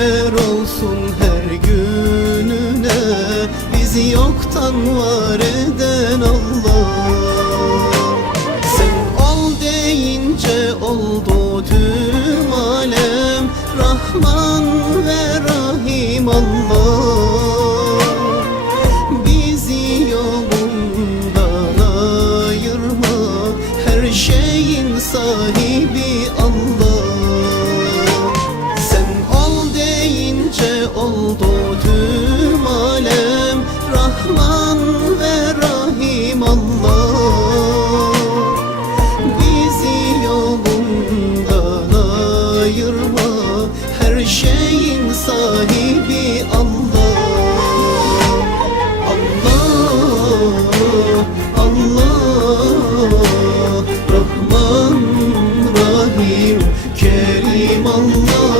Her olsun her gününe. Bizi yoktan var eden Allah. Sen ol deyince oldu tüm alem. Rahman ve Rahim Allah. Bizi yolundan ayırma. Her şeyin sahibi Allah Kerim Allah